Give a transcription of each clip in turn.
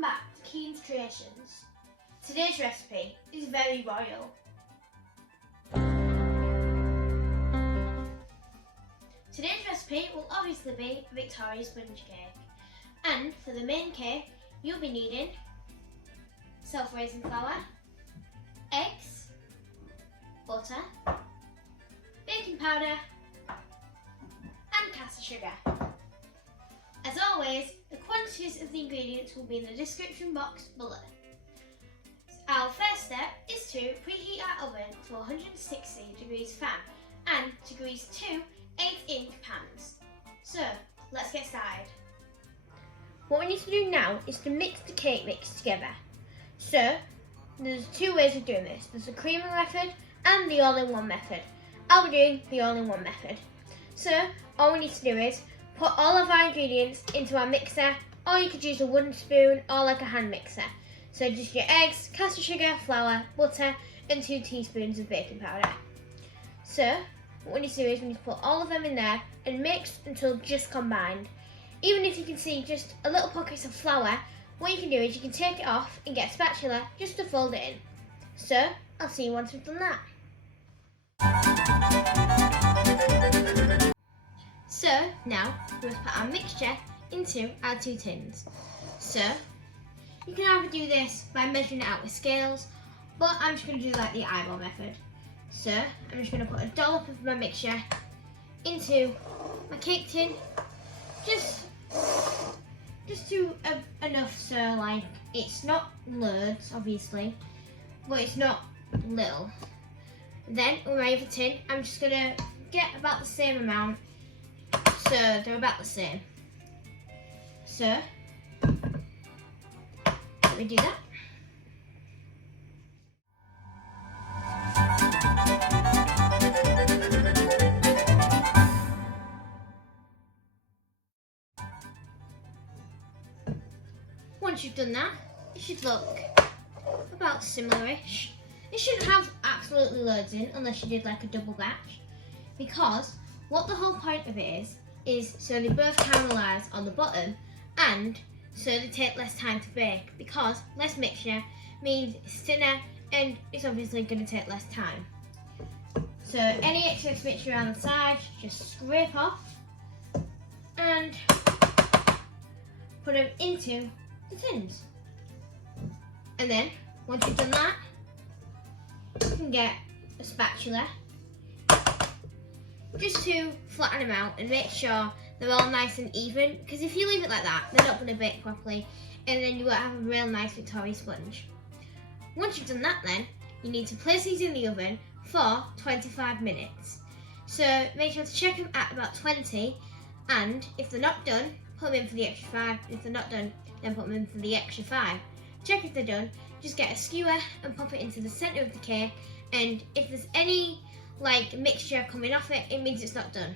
Welcome back to KiansKreations. Today's recipe is very royal. Today's recipe will obviously be a Victoria sponge cake, and for the main cake you'll be needing self-raising flour, eggs, butter, baking powder and caster sugar. As always, the quantities of the ingredients will be in the description box below. Our first step is to preheat our oven to 160 degrees fan and to grease two 8-inch pans. So, let's get started. What we need to do now is to mix the cake mix together. So, there's two ways of doing this. There's the creamer method and the all-in-one method. I'll be doing the all-in-one method. So, all we need to do is put all of our ingredients into our mixer, or you could use a wooden spoon or like a hand mixer. So just your eggs, caster sugar, flour, butter and 2 teaspoons of baking powder. So what we need to do is we need to put all of them in there and mix until just combined. Even if you can see just a little pockets of flour, what you can do is you can take it off and get a spatula just to fold it in. So I'll see you once we've done that. So now we must put our mixture into our 2 tins. So you can either do this by measuring it out with scales, but I'm just going to do like the eyeball method. So I'm just going to put a dollop of my mixture into my cake tin, just to enough so like it's not loads obviously, but it's not little. Then with my other tin, I'm just going to get about the same amount. So they're about the same. So let me do that. Once you've done that, it should look about similar-ish. It shouldn't have absolutely loads in unless you did like a double batch, because what the whole point of it is so they both caramelise on the bottom and so they take less time to bake, because less mixture means it's thinner and it's obviously going to take less time. So any excess mixture around the side, just scrape off and put them into the tins. And then once you've done that, you can get a spatula just to flatten them out and make sure they're all nice and even, because if you leave it like that, they're not going to bake properly and then you won't have a real nice Victoria sponge. Once you've done that then, you need to place these in the oven for 25 minutes. So make sure to check them at about 20, and if they're not done, put them in for the extra 5. If they're not done, then put them in for the extra 5. Check if they're done, just get a skewer and pop it into the centre of the cake, and if there's any like mixture coming off it, it means it's not done.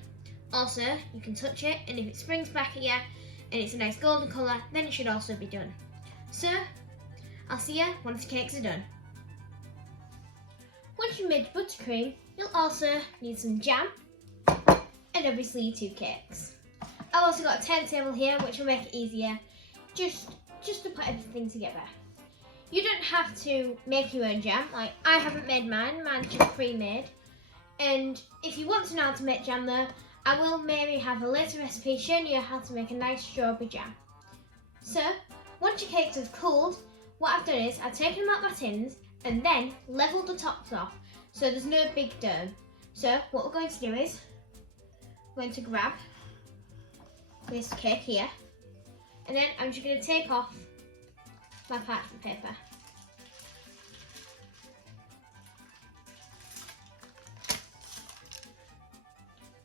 Also, you can touch it, and if it springs back at you and it's a nice golden colour, then it should also be done. So, I'll see you once the cakes are done. Once you've made buttercream, you'll also need some jam and obviously your 2 cakes. I've also got a turntable here which will make it easier just to put everything together. You don't have to make your own jam, like I haven't made mine, mine's just pre-made. And if you want to know how to make jam though, I will maybe have a later recipe showing you how to make a nice strawberry jam. So, once your cakes have cooled, what I've done is I've taken them out of my tins and then levelled the tops off so there's no big dome. So what we're going to do is, we're going to grab this cake here, and then I'm just going to take off my parchment paper.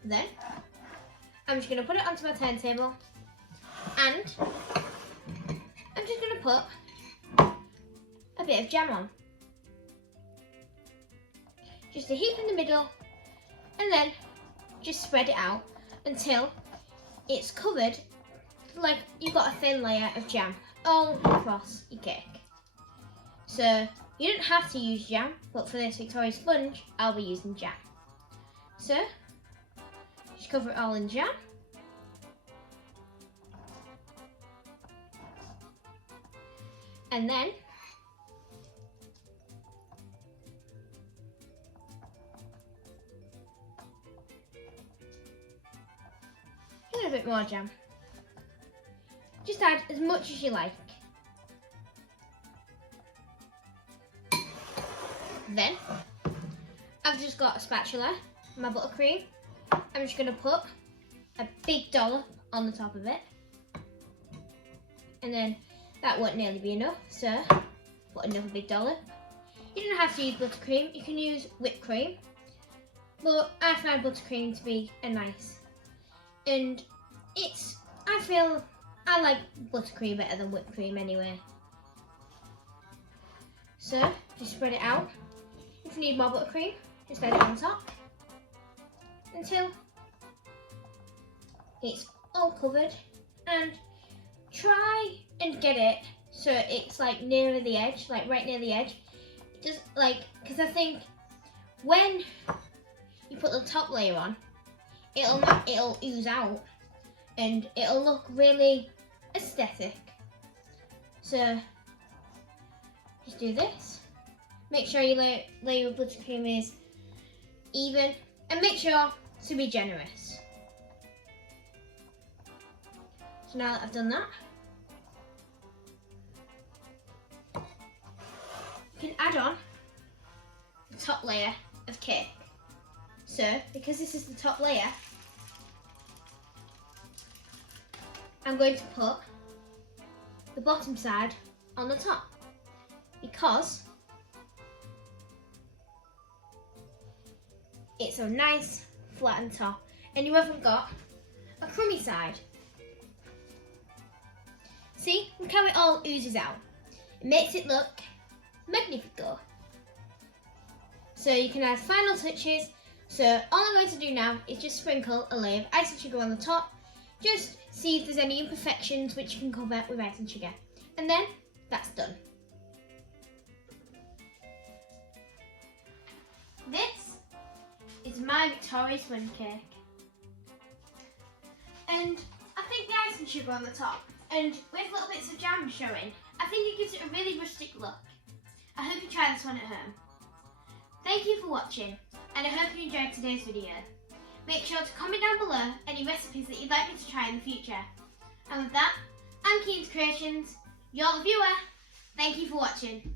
Then I'm just going to put it onto my turntable, and I'm just going to put a bit of jam on. Just a heap in the middle, and then just spread it out until it's covered, like you've got a thin layer of jam all across your cake. So you don't have to use jam, but for this Victoria sponge, I'll be using jam. So just cover it all in jam. And then a little bit more jam. Just add as much as you like. Then I've just got a spatula, my buttercream. I'm just going to put a big dollop on the top of it. And then that won't nearly be enough, so put another big dollop. You don't have to use buttercream, you can use whipped cream. But I find buttercream to be a nice. And I like buttercream better than whipped cream anyway. So just spread it out. If you need more buttercream, just add it on top until it's all covered, and try and get it so it's like nearer the edge, like right near the edge. Just like, because I think when you put the top layer on, it'll ooze out and it'll look really aesthetic. So just do this. Make sure your layer of buttercream is even, and make sure to be generous. So now that I've done that, you can add on the top layer of cake. So, because this is the top layer, I'm going to put the bottom side on the top, because it's a nice flattened top and you haven't got a crummy side. See, look how it all oozes out. It makes it look magnifico. So you can add final touches. So all I'm going to do now is just sprinkle a layer of icing sugar on the top. Just see if there's any imperfections which you can cover with icing sugar. And then that's done. This is my Victoria's sponge cake. And I think the icing sugar on the top and with little bits of jam showing, I think it gives it a really rustic look. I hope you try this one at home. Thank you for watching, and I hope you enjoyed today's video. Make sure to comment down below any recipes that you'd like me to try in the future. And with that, I'm KiansKreations, you're the viewer. Thank you for watching.